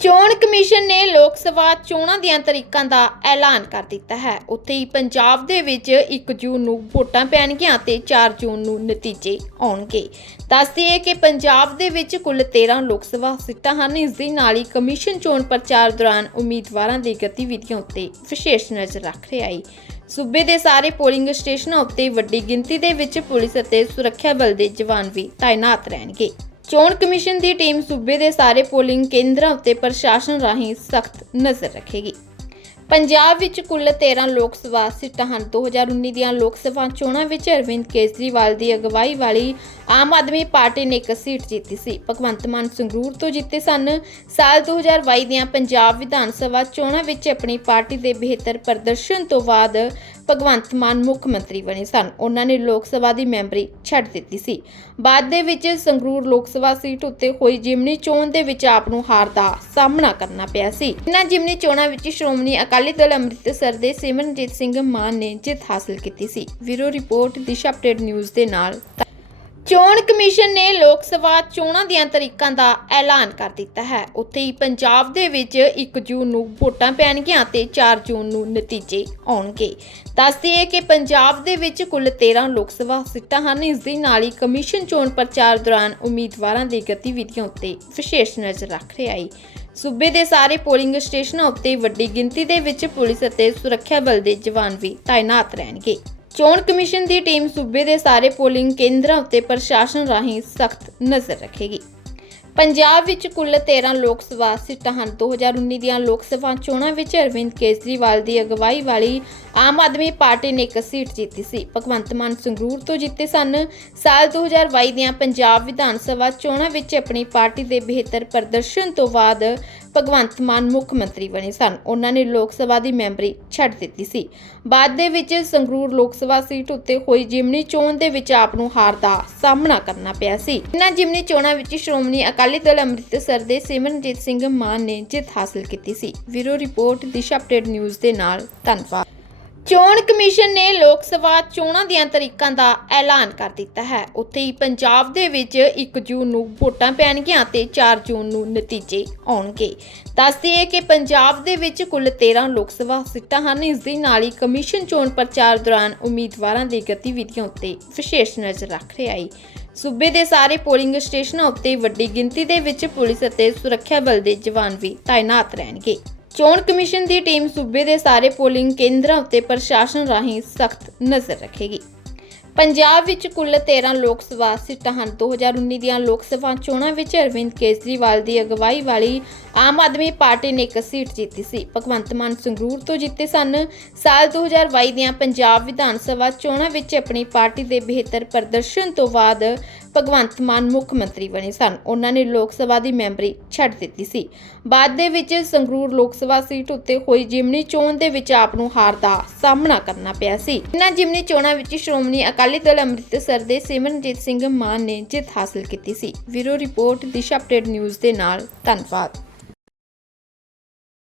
ਚੋਣ ਕਮਿਸ਼ਨ ਨੇ ਲੋਕ ਸਭਾ ਚੋਣਾਂ ਦੀਆਂ ਤਰੀਕਾਂ ਦਾ ਐਲਾਨ ਕਰ ਦਿੱਤਾ ਹੈ। ਉੱਥੇ ਹੀ ਪੰਜਾਬ ਦੇ ਵਿੱਚ 1 ਜੂਨ ਨੂੰ ਵੋਟਾਂ ਪੈਣਗੀਆਂ ਤੇ 4 ਜੂਨ ਨੂੰ ਨਤੀਜੇ ਆਉਣਗੇ। ਦੱਸਦੀ ਹੈ ਕਿ ਪੰਜਾਬ ਦੇ ਵਿੱਚ ਕੁੱਲ 13 ਲੋਕ ਸਭਾ ਸੀਟਾਂ ਹਨ। ਇਸ ਦੇ ਨਾਲ ਹੀ ਕਮਿਸ਼ਨ ਚੋਣ ਪ੍ਰਚਾਰ ਦੌਰਾਨ ਉਮੀਦਵਾਰਾਂ ਦੀ ਗਤੀਵਿਧੀਆਂ ਉੱਤੇ ਵਿਸ਼ੇਸ਼ ਨਜ਼ਰ ਰੱਖ ਰਿਹਾ ਹੈ। ਸੂਬੇ ਦੇ ਸਾਰੇ ਪੋਲਿੰਗ ਸਟੇਸ਼ਨਾਂ ਉੱਤੇ ਵੱਡੀ ਗਿਣਤੀ ਦੇ ਵਿੱਚ ਪੁਲਿਸ ਅਤੇ ਸੁਰੱਖਿਆ ਬਲ ਦੇ ਜਵਾਨ ਵੀ ਤਾਇਨਾਤ ਰਹਿਣਗੇ। ਚੋਣ ਕਮਿਸ਼ਨ ਦੀ ਟੀਮ ਸੂਬੇ ਦੇ ਸਾਰੇ ਪੋਲਿੰਗ ਕੇਂਦਰਾਂ ਉੱਤੇ ਪ੍ਰਸ਼ਾਸਨ ਰਾਹੀਂ ਸਖਤ ਨਜ਼ਰ ਰੱਖੇਗੀ। ਪੰਜਾਬ ਵਿੱਚ ਕੁੱਲ 13 ਲੋਕ ਸਭਾ ਸੀਟਾਂ ਹਨ। 2019 ਦੀਆਂ ਲੋਕ ਸਭਾ ਚੋਣਾਂ ਵਿੱਚ ਅਰਵਿੰਦ ਕੇਜਰੀਵਾਲ ਦੀ ਅਗਵਾਈ ਵਾਲੀ ਆਮ ਆਦਮੀ ਪਾਰਟੀ ਨੇ ਇੱਕ ਸੀਟ ਜਿੱਤੀ ਸੀ। ਭਗਵੰਤ ਮਾਨ ਸੰਗਰੂਰ ਤੋਂ ਜਿੱਤੇ ਸਨ। ਸਾਲ 2022 ਦੀਆਂ ਪੰਜਾਬ ਵਿਧਾਨ ਸਭਾ ਚੋਣਾਂ ਵਿੱਚ ਆਪਣੀ ਪਾਰਟੀ ਦੇ ਬਿਹਤਰ ਪ੍ਰਦਰਸ਼ਨ ਤੋਂ ਬਾਅਦ ਭਗਵੰਤ ਮਾਨ ਮੁੱਖ ਮੰਤਰੀ ਬਣੇ ਸਨ। ਉਹਨਾਂ ਨੇ ਲੋਕ ਸਭਾ ਦੀ ਮੈਂਬਰੀ ਛੱਡ ਦਿੱਤੀ ਸੀ। ਬਾਅਦ ਦੇ ਵਿੱਚ ਸੰਗਰੂਰ ਲੋਕ ਸਭਾ ਸੀਟ ਉੱਤੇ ਹੋਈ ਜਿਮਨੀ ਚੋਣ ਦੇ ਵਿੱਚ ਆਪ ਨੂੰ ਹਾਰ ਦਾ ਸਾਹਮਣਾ ਕਰਨਾ ਪਿਆ ਸੀ। ਇਹਨਾਂ ਜਿਮਨੀ ਚੋਣਾਂ ਵਿੱਚ ਸ਼੍ਰੋਮਣੀ ਅਕਾਲੀ ਦਲ ਅੰਮ੍ਰਿਤਸਰ ਦੇ ਸਿਮਰਨਜੀਤ ਸਿੰਘ ਮਾਨ ਨੇ ਜਿੱਤ ਹਾਸਲ ਕੀਤੀ ਸੀ। ਵੀਰੋ ਰਿਪੋਰਟ, ਦਿਸ਼ਾ ਅਪਡੇਟ ਨਿਊਜ਼ ਦੇ ਨਾਲ ਚੋਣ ਕਮਿਸ਼ਨ ਨੇ ਲੋਕ ਸਭਾ ਚੋਣਾਂ ਦੀਆਂ ਤਰੀਕਾਂ ਦਾ ਐਲਾਨ ਕਰ ਦਿੱਤਾ ਹੈ। ਉੱਥੇ ਹੀ ਪੰਜਾਬ ਦੇ ਵਿੱਚ 1 ਜੂਨ ਨੂੰ ਵੋਟਾਂ ਪੈਣਗੀਆਂ ਤੇ 4 ਜੂਨ ਨੂੰ ਨਤੀਜੇ ਆਉਣਗੇ। ਦੱਸਦੀ ਹੈ ਕਿ ਪੰਜਾਬ ਦੇ ਵਿੱਚ ਕੁੱਲ 13 ਲੋਕ ਸਭਾ ਸੀਟਾਂ ਹਨ। ਇਸ ਦੇ ਨਾਲ ਹੀ ਕਮਿਸ਼ਨ ਚੋਣ ਪ੍ਰਚਾਰ ਦੌਰਾਨ ਉਮੀਦਵਾਰਾਂ ਦੀ ਗਤੀਵਿਧੀਆਂ ਉੱਤੇ ਵਿਸ਼ੇਸ਼ ਨਜ਼ਰ ਰੱਖ ਰਿਹਾ ਹੈ। ਸੂਬੇ ਦੇ ਸਾਰੇ ਪੋਲਿੰਗ ਸਟੇਸ਼ਨਾਂ ਉੱਤੇ ਵੱਡੀ ਗਿਣਤੀ ਦੇ ਵਿੱਚ ਪੁਲਿਸ ਅਤੇ ਸੁਰੱਖਿਆ ਬਲ ਦੇ ਜਵਾਨ ਵੀ ਤਾਇਨਾਤ ਰਹਿਣਗੇ। ਚੋਣ ਕਮਿਸ਼ਨ ਦੀ ਟੀਮ ਸੂਬੇ ਦੇ ਸਾਰੇ ਪੋਲਿੰਗ ਕੇਂਦਰਾਂ ਉੱਤੇ ਪ੍ਰਸ਼ਾਸਨ ਰਾਹੀਂ ਸਖਤ ਨਜ਼ਰ ਰੱਖੇਗੀ। ਪੰਜਾਬ ਵਿੱਚ ਕੁੱਲ 13 ਲੋਕ ਸਭਾ ਸੀਟਾਂ ਹਨ। 2019 ਦੀਆਂ ਲੋਕ ਸਭਾ ਚੋਣਾਂ ਵਿੱਚ ਅਰਵਿੰਦ ਕੇਜਰੀਵਾਲ ਦੀ ਅਗਵਾਈ ਵਾਲੀ ਆਮ ਆਦਮੀ ਪਾਰਟੀ ਨੇ ਇੱਕ ਸੀਟ ਜਿੱਤੀ ਸੀ। ਭਗਵੰਤ ਮਾਨ ਸੰਗਰੂਰ ਤੋਂ ਜਿੱਤੇ ਸਨ। ਸਾਲ 2022 ਦੀਆਂ ਪੰਜਾਬ ਵਿਧਾਨ ਸਭਾ ਚੋਣਾਂ ਵਿੱਚ ਆਪਣੀ ਪਾਰਟੀ ਦੇ ਬਿਹਤਰ ਪ੍ਰਦਰਸ਼ਨ ਤੋਂ ਬਾਅਦ ਭਗਵੰਤ ਮਾਨ ਮੁੱਖ ਮੰਤਰੀ ਬਣੇ ਸਨ। ਉਹਨਾਂ ਨੇ ਲੋਕ ਸਭਾ ਦੀ ਮੈਂਬਰੀ ਛੱਡ ਦਿੱਤੀ ਸੀ। ਬਾਅਦ ਦੇ ਵਿੱਚ ਸੰਗਰੂਰ ਲੋਕ ਸਭਾ ਸੀਟ ਉੱਤੇ ਹੋਈ ਜਿਮਨੀ ਚੋਣ ਦੇ ਵਿੱਚ ਆਪ ਨੂੰ ਹਾਰ ਦਾ ਸਾਹਮਣਾ ਕਰਨਾ ਪਿਆ ਸੀ। ਇਹਨਾਂ ਜਿਮਨੀ ਚੋਣਾਂ ਵਿੱਚ ਸ਼੍ਰੋਮਣੀ ਅਕਾਲੀ ਦਲ ਅੰਮ੍ਰਿਤਸਰ ਦੇ ਸਿਮਰਨਜੀਤ ਸਿੰਘ ਮਾਨ ਨੇ ਜਿੱਤ ਹਾਸਲ ਕੀਤੀ ਸੀ। ਵੀਰੋ ਰਿਪੋਰਟ, ਦਿਸ਼ਾ ਅਪਡੇਟ ਨਿਊਜ਼ ਦੇ ਨਾਲ, ਧੰਨਵਾਦ। ਚੋਣ ਕਮਿਸ਼ਨ ਨੇ ਲੋਕ ਸਭਾ ਚੋਣਾਂ ਦੀਆਂ ਤਰੀਕਾਂ ਦਾ ਐਲਾਨ ਕਰ ਦਿੱਤਾ ਹੈ। ਉੱਥੇ ਹੀ ਪੰਜਾਬ ਦੇ ਵਿੱਚ 1 ਜੂਨ ਨੂੰ ਵੋਟਾਂ ਪੈਣਗੀਆਂ ਤੇ 4 ਜੂਨ ਨੂੰ ਨਤੀਜੇ ਆਉਣਗੇ। ਦੱਸਦੀ ਹੈ ਕਿ ਪੰਜਾਬ ਦੇ ਵਿੱਚ ਕੁੱਲ 13 ਲੋਕ ਸਭਾ ਸੀਟਾਂ ਹਨ। ਇਸ ਦੇ ਨਾਲ ਹੀ ਕਮਿਸ਼ਨ ਚੋਣ ਪ੍ਰਚਾਰ ਦੌਰਾਨ ਉਮੀਦਵਾਰਾਂ ਦੀ ਗਤੀਵਿਧੀਆਂ ਉੱਤੇ ਵਿਸ਼ੇਸ਼ ਨਜ਼ਰ ਰੱਖ ਰਿਹਾ ਹੈ। ਸੂਬੇ ਦੇ ਸਾਰੇ ਪੋਲਿੰਗ ਸਟੇਸ਼ਨਾਂ ਉੱਤੇ ਵੱਡੀ ਗਿਣਤੀ ਦੇ ਵਿੱਚ ਪੁਲਿਸ ਅਤੇ ਸੁਰੱਖਿਆ ਬਲ ਦੇ ਜਵਾਨ ਵੀ ਤਾਇਨਾਤ ਰਹਿਣਗੇ। ਚੋਣ ਕਮਿਸ਼ਨ ਦੀ ਟੀਮ ਸੂਬੇ ਦੇ ਸਾਰੇ ਪੋਲਿੰਗ ਕੇਂਦਰਾਂ ਉੱਤੇ ਪ੍ਰਸ਼ਾਸਨ ਰਾਹੀਂ ਸਖਤ ਨਜ਼ਰ ਰੱਖੇਗੀ। ਪੰਜਾਬ ਵਿੱਚ ਕੁੱਲ 13 ਲੋਕ ਸਭਾ ਸੀਟਾਂ ਹਨ। 2019 ਦੀਆਂ ਲੋਕ ਸਭਾ ਚੋਣਾਂ ਵਿੱਚ ਅਰਵਿੰਦ ਕੇਜਰੀਵਾਲ ਦੀ ਅਗਵਾਈ ਵਾਲੀ ਆਮ ਆਦਮੀ ਪਾਰਟੀ ਨੇ ਇੱਕ ਸੀਟ ਜਿੱਤੀ ਸੀ। ਭਗਵੰਤ ਮਾਨ ਸੰਗਰੂਰ ਤੋਂ ਜਿੱਤੇ ਸਨ। ਸਾਲ 2022 ਦੀਆਂ ਪੰਜਾਬ ਵਿਧਾਨ ਸਭਾ ਚੋਣਾਂ ਵਿੱਚ ਆਪਣੀ ਪਾਰਟੀ ਦੇ ਬਿਹਤਰ ਪ੍ਰਦਰਸ਼ਨ ਤੋਂ ਬਾਅਦ ਭਗਵੰਤ ਮਾਨ ਮੁੱਖ ਮੰਤਰੀ ਬਣੇ ਸਨ। ਉਹਨਾਂ ਨੇ ਲੋਕ ਸਭਾ ਦੀ ਮੈਂਬਰੀ ਛੱਡ ਦਿੱਤੀ ਸੀ। ਬਾਅਦ ਦੇ ਵਿੱਚ ਸੰਗਰੂਰ ਲੋਕ ਸਭਾ ਸੀਟ ਉੱਤੇ ਹੋਈ ਜਿਮਨੀ ਚੋਣ ਦੇ ਵਿੱਚ ਆਪ ਨੂੰ ਹਾਰ ਦਾ ਸਾਹਮਣਾ ਕਰਨਾ ਪਿਆ ਸੀ। ਇਹਨਾਂ ਜਿਮਨੀ ਚੋਣਾਂ ਵਿੱਚ ਸ਼੍ਰੋਮਣੀ ਅਕਾਲੀ ਦਲ ਅੰਮ੍ਰਿਤਸਰ ਦੇ ਸਿਮਰਨਜੀਤ ਸਿੰਘ ਮਾਨ ਨੇ ਜਿੱਤ ਹਾਸਲ ਕੀਤੀ ਸੀ। ਵੀਰੋ ਰਿਪੋਰਟ, ਦਿਸ਼ਾ ਅਪਡੇਟ ਨਿਊਜ਼ ਦੇ ਨਾਲ, ਧੰਨਵਾਦ।